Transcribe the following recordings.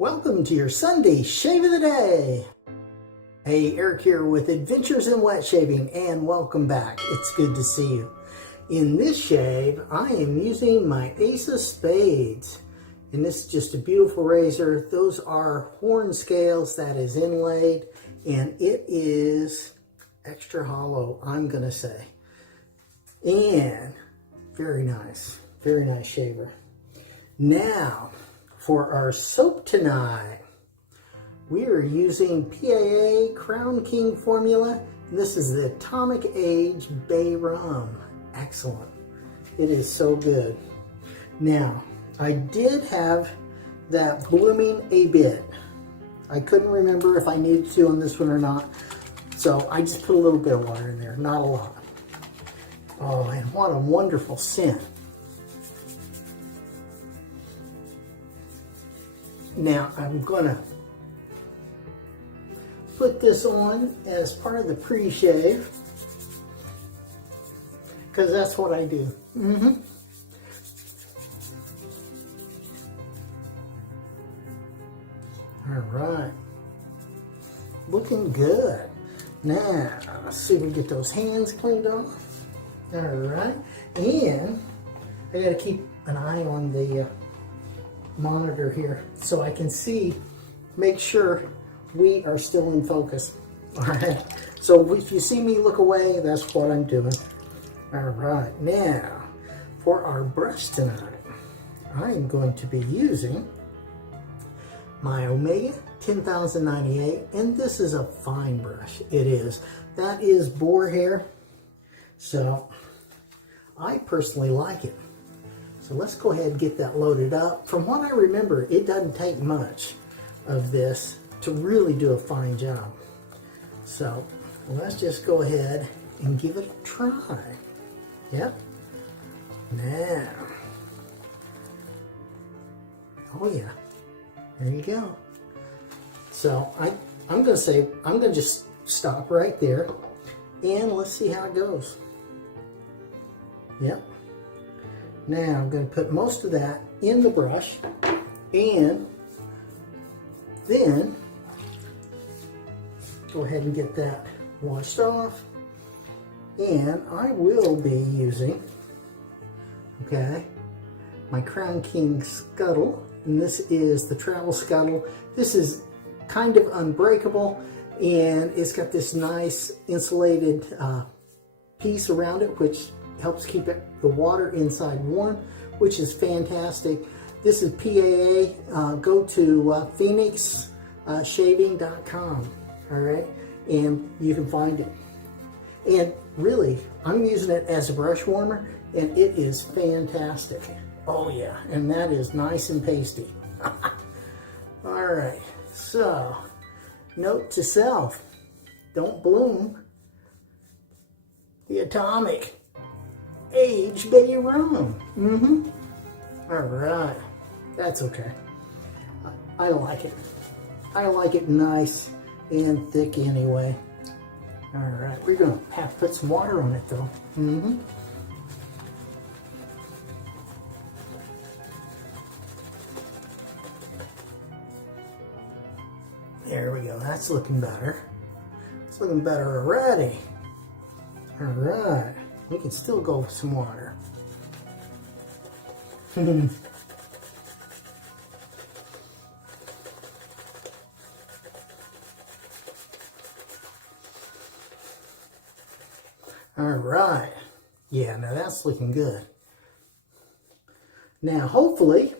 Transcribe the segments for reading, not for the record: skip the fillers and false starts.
Welcome to your Sunday Shave of the Day. Hey, Eric here with Adventures in Wet Shaving, and welcome back. It's good to see you. In this shave, I am using my Ace of Spades. And this is just a beautiful razor. Those are horn scales that is inlaid, and it is extra hollow, I'm going to say. And very nice shaver. Now, for our soap tonight, we are using PAA Crown King formula. This is the Atomic Age Bay Rum. Excellent. It is so good. Now, I did have that blooming a bit. I couldn't remember if I needed to on this one or not. So I just put a little bit of water in there, not a lot. Oh, and what a wonderful scent. Now I'm gonna put this on as part of the pre-shave, because that's what I do. All right, looking good. Now let's see if we get those hands cleaned off. All right, and I gotta keep an eye on the monitor here so I can see, make sure we are still in focus. All right, so if you see me look away, that's what I'm doing. All right, now for our brush tonight, I'm going to be using my Omega 10098, and this is a fine brush. It is. That is boar hair, so I personally like it. So let's go ahead and get that loaded up. From what I remember, it doesn't take much of this to really do a fine job. So let's just go ahead and give it a try. Yep. Now. Oh yeah. There you go. So I'm going to just stop right there and let's see how it goes. Yep. Now I'm going to put most of that in the brush, and then go ahead and get that washed off. And I will be using, my Crown King Scuttle, and this is the Travel Scuttle. This is kind of unbreakable, and it's got this nice insulated piece around it, which helps keep the water inside warm, which is fantastic. This is PAA. Go to phoenixshaving.com, all right, and you can find it. And really, I'm using it as a brush warmer, and it is fantastic. Oh yeah, and that is nice and pasty. All right, so note to self, don't bloom the Atomic Age Bay Rum. All right, that's okay. I like it. I like it nice and thick anyway. All right, we're gonna have to put some water on it though. There we go. That's looking better. It's looking better already. All right. We can still go with some water. All right. Yeah, now that's looking good. Now, hopefully,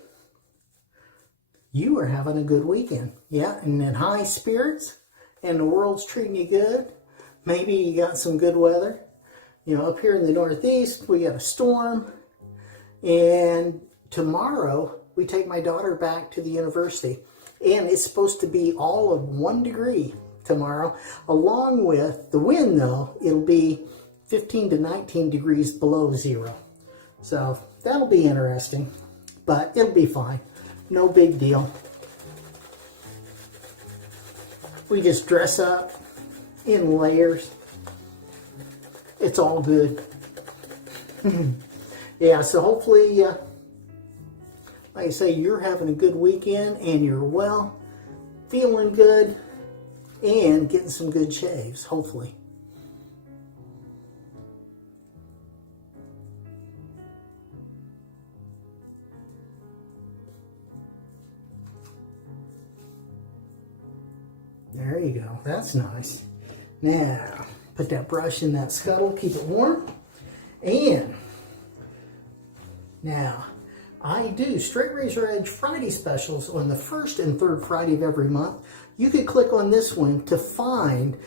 you are having a good weekend. Yeah, and in high spirits, and the world's treating you good. Maybe you got some good weather. You know, up here in the Northeast, we got a storm, and tomorrow we take my daughter back to the university, and it's supposed to be all of 1 degree tomorrow, along with the wind though, it'll be 15 to 19 degrees below zero. So that'll be interesting, but it'll be fine. No big deal. We just dress up in layers. It's all good. Yeah, so hopefully like I say, you're having a good weekend and you're well, feeling good, and getting some good shaves, hopefully. There you go. That's nice. Now, put that brush in that scuttle, keep it warm. And now, I do straight razor edge Friday specials on the first and third Friday of every month. You could click on this one to find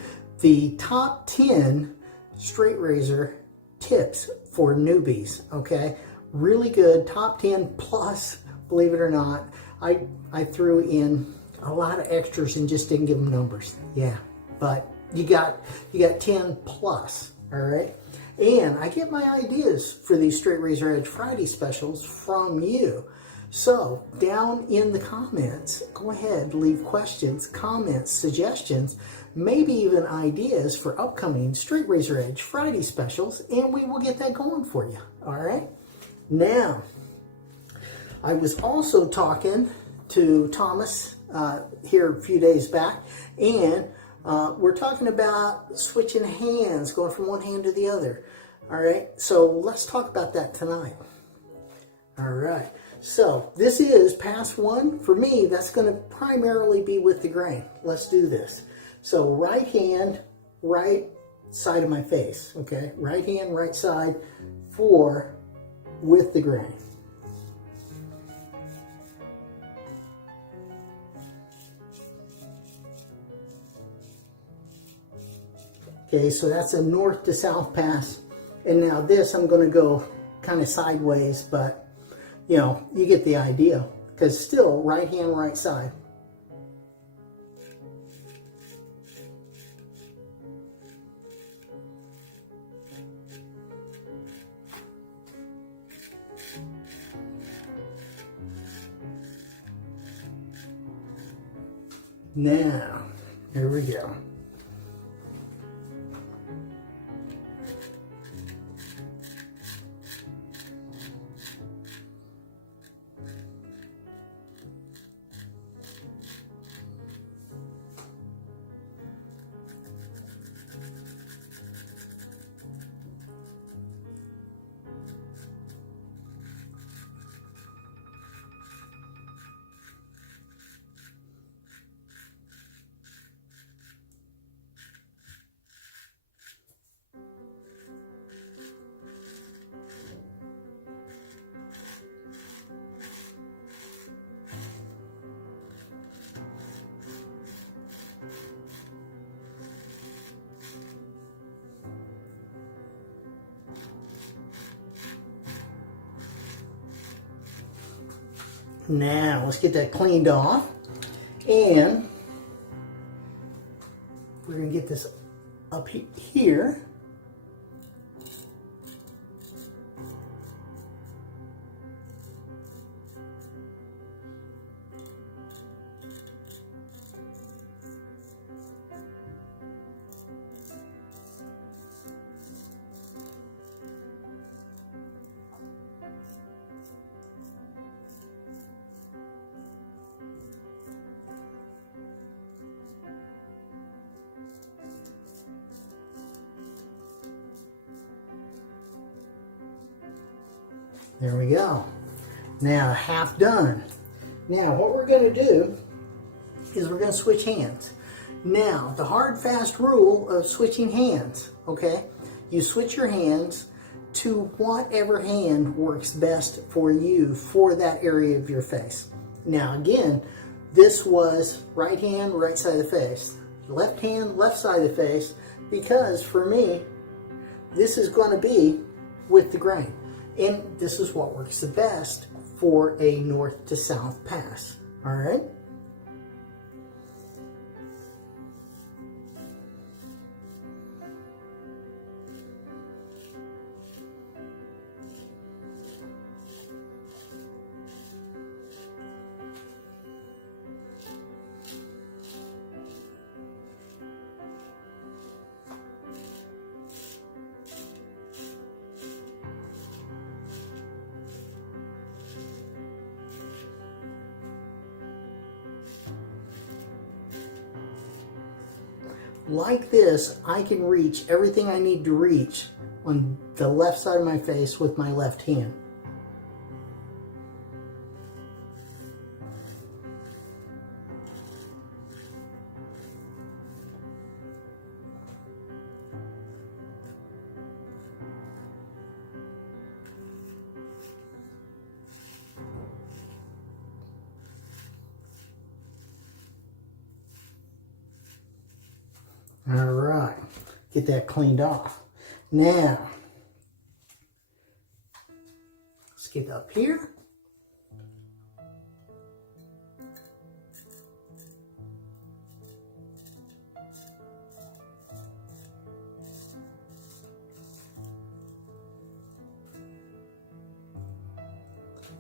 the top 10 straight razor tips for newbies, okay? Really good, top 10 plus, believe it or not. I threw in a lot of extras and just didn't give them numbers. Yeah, but you got 10 plus, all right? And I get my ideas for these straight razor edge Friday specials from you. So down in the comments, go ahead, leave questions, comments, suggestions, maybe even ideas for upcoming straight razor edge Friday specials, and we will get that going for you, all right? Now, I was also talking to Thomas here a few days back, and we're talking about switching hands, going from one hand to the other. All right, so let's talk about that tonight. All right, so this is pass one. For me, that's going to primarily be with the grain. Let's do this. So right hand, right side of my face, okay? Right hand, right side for with the grain. Okay, so that's a north to south pass. And now this, I'm going to go kind of sideways, but, you know, you get the idea. Because still, right hand, right side. Now, here we go. Now, let's get that cleaned off. And we're going to get this up here. There we go. Now, half done. Now, what we're going to do is we're going to switch hands. Now, the hard, fast rule of switching hands, okay? You switch your hands to whatever hand works best for you for that area of your face. Now, again, this was right hand, right side of the face. Left hand, left side of the face, because for me, this is going to be with the grain. And this is what works the best for a north to south pass. All right? like this, I can reach everything I need to reach on the left side of my face with my left hand. All right, get that cleaned off. Now, let's get up here.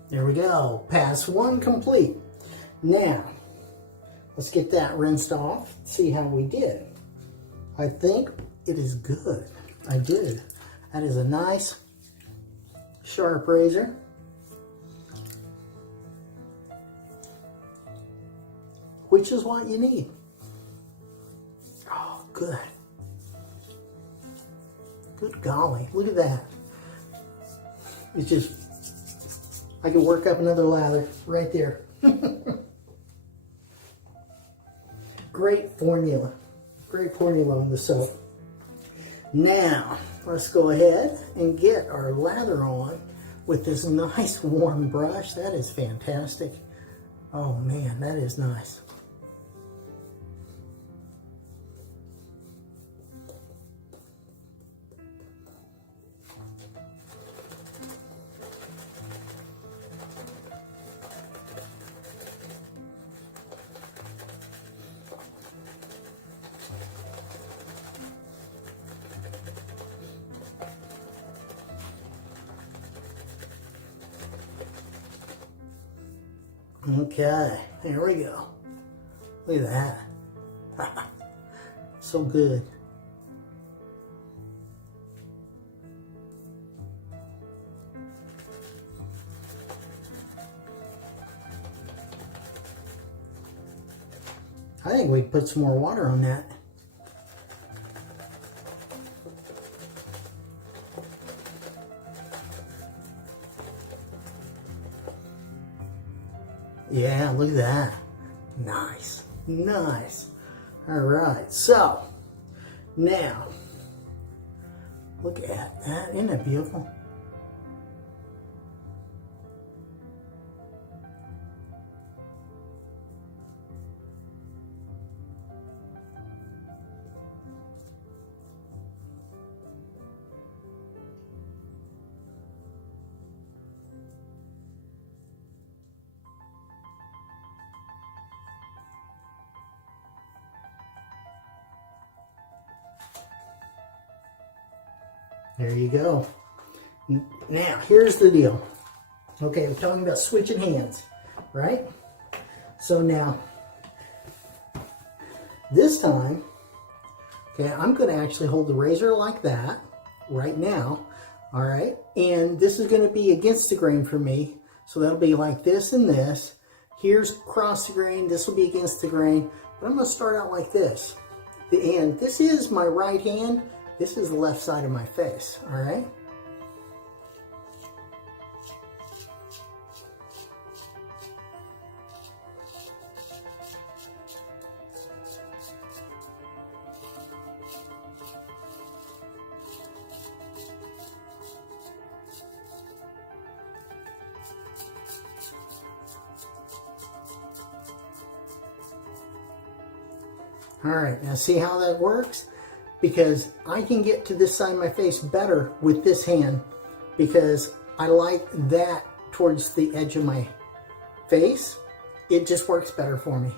There we go, pass one complete. Now, let's get that rinsed off, see how we did. I think it is good. I did. That is a nice, sharp razor. Which is what you need. Oh, good. Good golly, look at that. It's just, I can work up another lather right there. Great formula. Great formula on the soap. Now, let's go ahead and get our lather on with this nice warm brush. That is fantastic. Oh man, that is nice. Okay, there we go. Look at that. So good. I think we put some more water on that. Yeah, look at that. Nice, nice. All right, so now look at that. Isn't that beautiful? There you go. Now, here's the deal. Okay, we're talking about switching hands, right? So now, this time, okay, I'm going to actually hold the razor like that right now, all right? And this is going to be against the grain for me. So that'll be like this and this. Here's across the grain. This will be against the grain. But I'm going to start out like this. And this is my right hand. This is the left side of my face, all right? All right, now see how that works? Because I can get to this side of my face better with this hand because I like that towards the edge of my face. It just works better for me.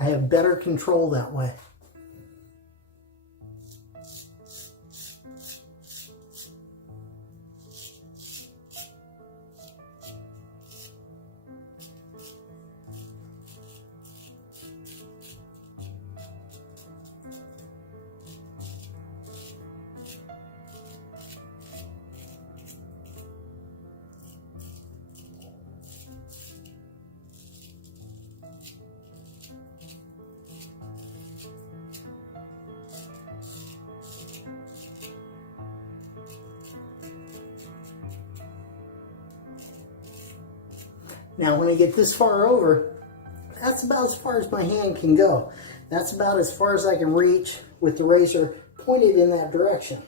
I have better control that way. Now when I get this far over, that's about as far as my hand can go. That's about as far as I can reach with the razor pointed in that direction.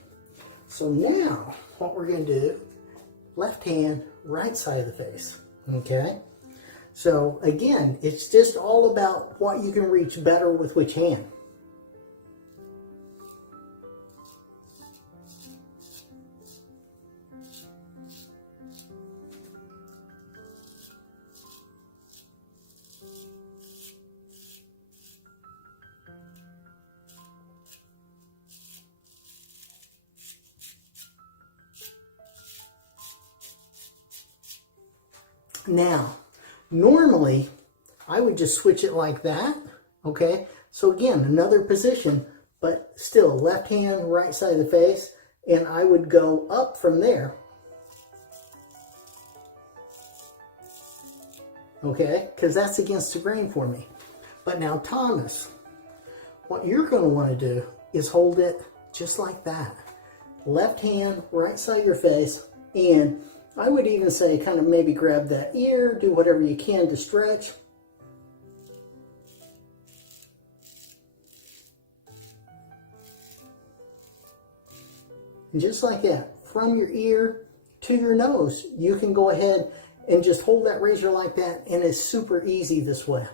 So now what we're going to do, left hand, right side of the face, okay? So again, it's just all about what you can reach better with which hand. Now, normally, I would just switch it like that, okay? So again, another position, but still left hand, right side of the face, and I would go up from there, okay? Because that's against the grain for me. But now, Thomas, what you're going to want to do is hold it just like that. Left hand, right side of your face, and I would even say kind of maybe grab that ear, do whatever you can to stretch. And just like that, from your ear to your nose, you can go ahead and just hold that razor like that, and it's super easy this way.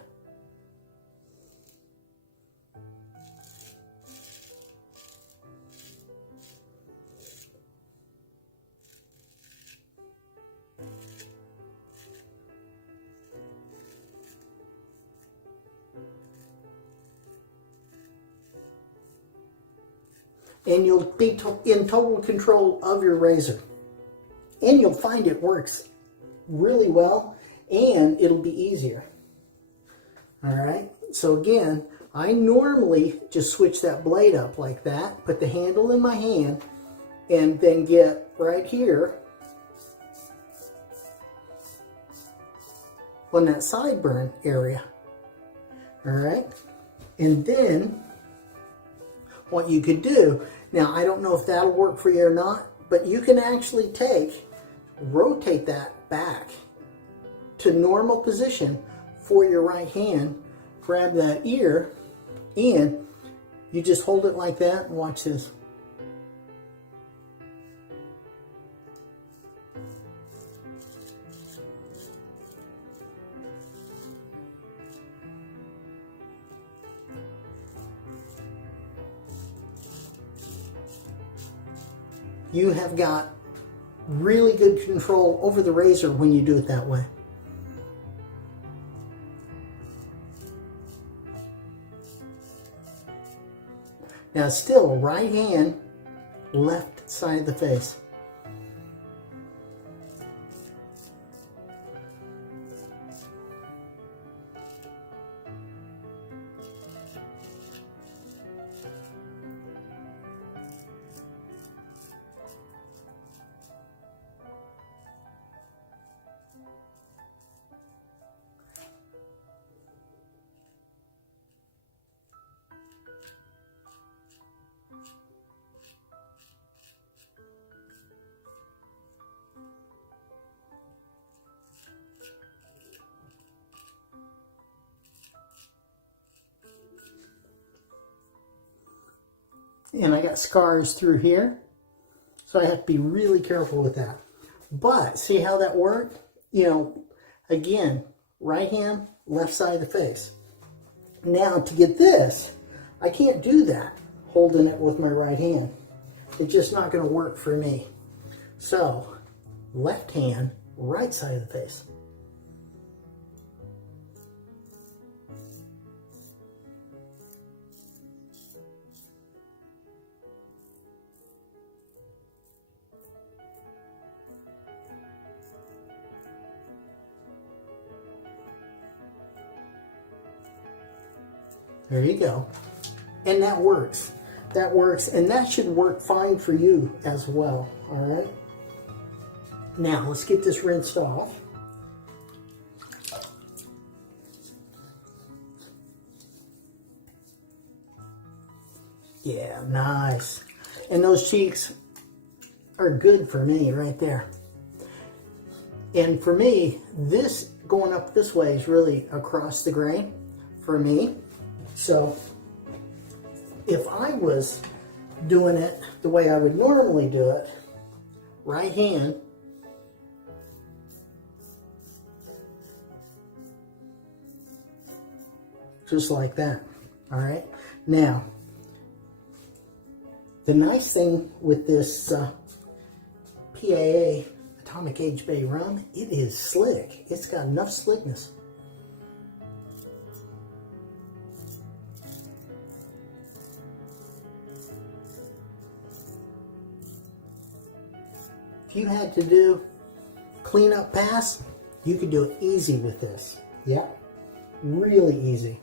And you'll be in total control of your razor. And you'll find it works really well, and it'll be easier. All right, so again, I normally just switch that blade up like that, put the handle in my hand, and then get right here on that sideburn area. All right, and then what you could do, now I don't know if that'll work for you or not, but you can actually rotate that back to normal position for your right hand, grab that ear, and you just hold it like that and watch this. You have got really good control over the razor when you do it that way. Now still, right hand, left side of the face. And I got scars through here, so I have to be really careful with that. But see how that worked? You know, again, right hand, left side of the face. Now to get this, I can't do that holding it with my right hand. It's just not going to work for me. So, left hand, right side of the face. There you go. And that works. That works, and that should work fine for you as well. All right. Now, let's get this rinsed off. Yeah, nice. And those cheeks are good for me right there. And for me, this going up this way is really across the grain for me. So if I was doing it the way I would normally do it, right hand, just like that. All right. Now, the nice thing with this PAA Atomic Age Bay rum, it is slick. It's got enough slickness. If you had to do cleanup pass, you could do it easy with this. Yeah, really easy.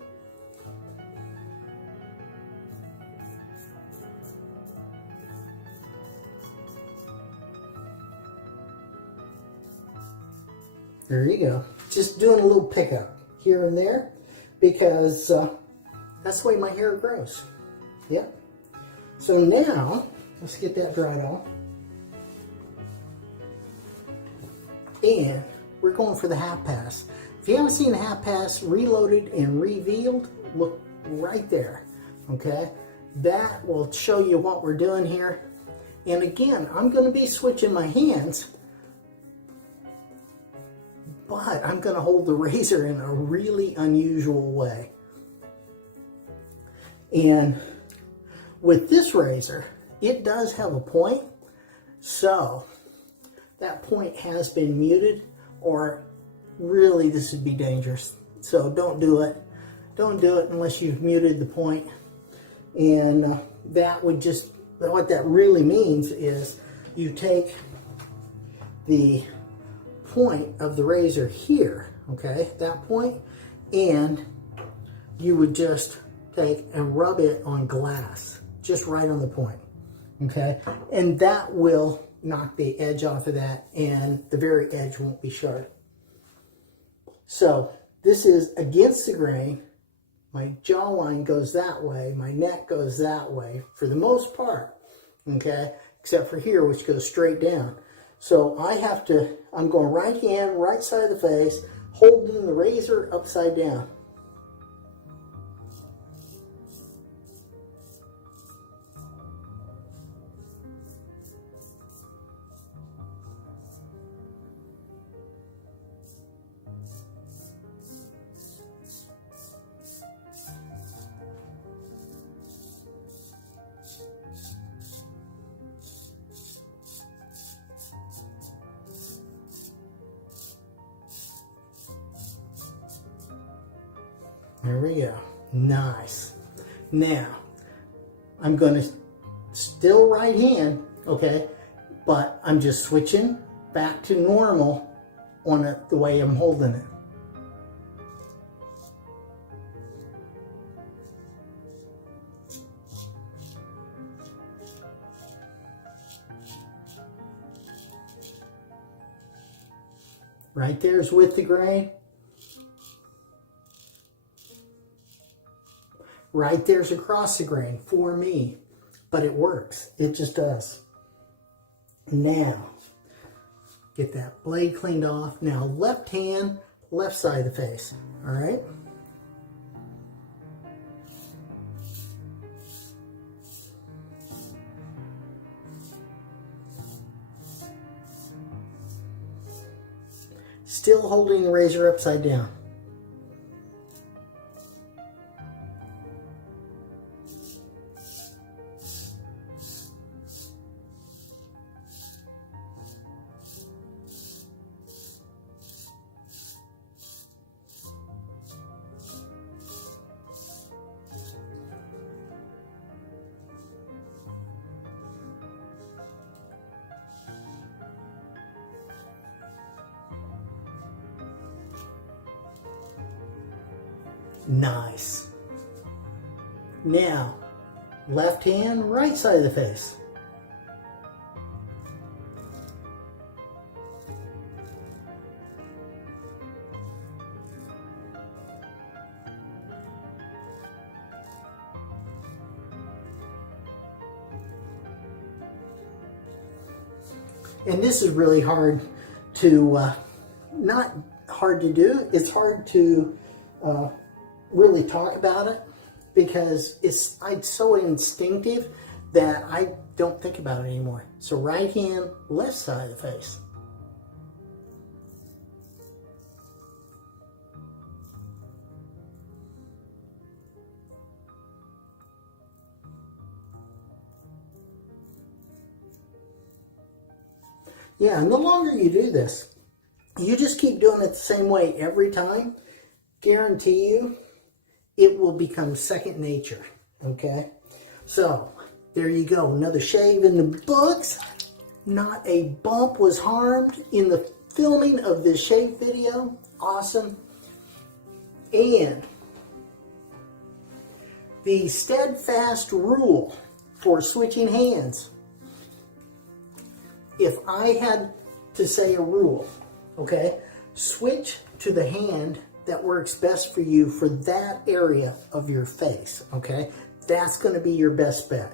There you go. Just doing a little pickup here and there because that's the way my hair grows. Yep. So now, let's get that dried off. And we're going for the half pass. If you haven't seen the half pass reloaded and revealed, look right there. Okay? That will show you what we're doing here. And again, I'm going to be switching my hands, but I'm going to hold the razor in a really unusual way. And with this razor, it does have a point, so that point has been muted, or really this would be dangerous. So don't do it. Don't do it unless you've muted the point. And that would just, what that really means is you take the point of the razor here, okay, that point, and you would just take and rub it on glass, just right on the point, okay, and that will knock the edge off of that, and the very edge won't be sharp. So this is against the grain. My jawline goes that way, my neck goes that way for the most part, okay, except for here, which goes straight down. So I have to, I'm going right hand, right side of the face, holding the razor upside down. There we go. Nice. Now, I'm going to still right hand, okay, but I'm just switching back to normal on it the way I'm holding it. Right there's with the grain. Right there's across the grain for me, but it works. It just does. Now, get that blade cleaned off. Now, left hand, left side of the face. All right. Still holding the razor upside down. Nice. Now, left hand, right side of the face. And this is really hard to not hard to do. It's hard to really talk about it because it's so instinctive that I don't think about it anymore. So right hand, left side of the face. Yeah, and the longer you do this, you just keep doing it the same way every time, guarantee you, it will become second nature, okay? So, there you go, another shave in the books. Not a bump was harmed in the filming of this shave video. Awesome. And the steadfast rule for switching hands. If I had to say a rule, okay, switch to the hand that works best for you for that area of your face, okay? That's going to be your best bet.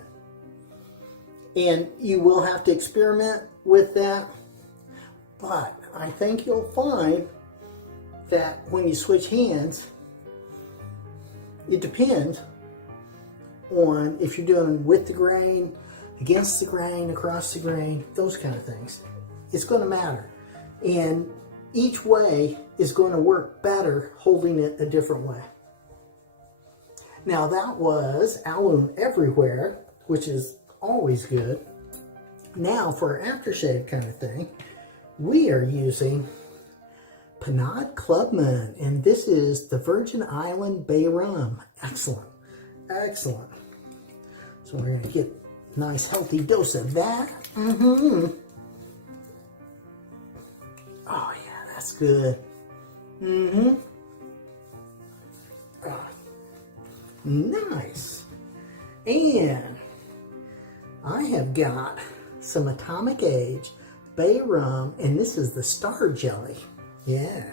And you will have to experiment with that, but I think you'll find that when you switch hands, it depends on if you're doing with the grain, against the grain, across the grain, those kind of things. It's going to matter. And each way is going to work better holding it a different way. Now that was alum everywhere, which is always good. Now for our aftershave kind of thing, we are using Pinaud Clubman, and this is the Virgin Island Bay Rum. Excellent, excellent. So we're going to get a nice healthy dose of that. Oh yeah, that's good. Nice. And I have got some Atomic Age Bay Rum, and this is the Star Jelly. Yeah.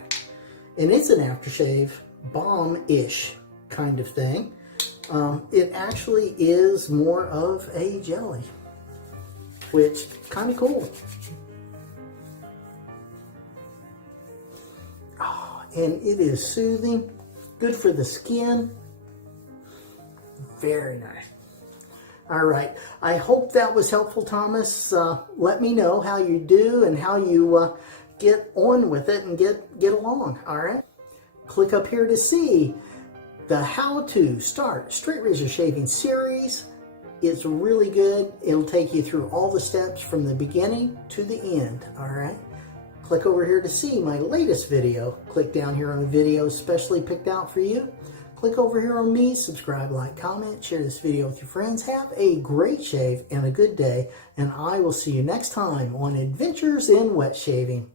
And it's an aftershave balm-ish kind of thing. It actually is more of a jelly, which kind of cool. Oh, and it is soothing, good for the skin. Very nice. All right, I hope that was helpful, Thomas. Let me know how you do and how you get on with it and get along, all right? Click up here to see the How to Start Straight Razor Shaving series. It's really good. It'll take you through all the steps from the beginning to the end, all right? Click over here to see my latest video. Click down here on the video specially picked out for you. Click over here on me, subscribe, like, comment, share this video with your friends. Have a great shave and a good day, and I will see you next time on Adventures in Wet Shaving.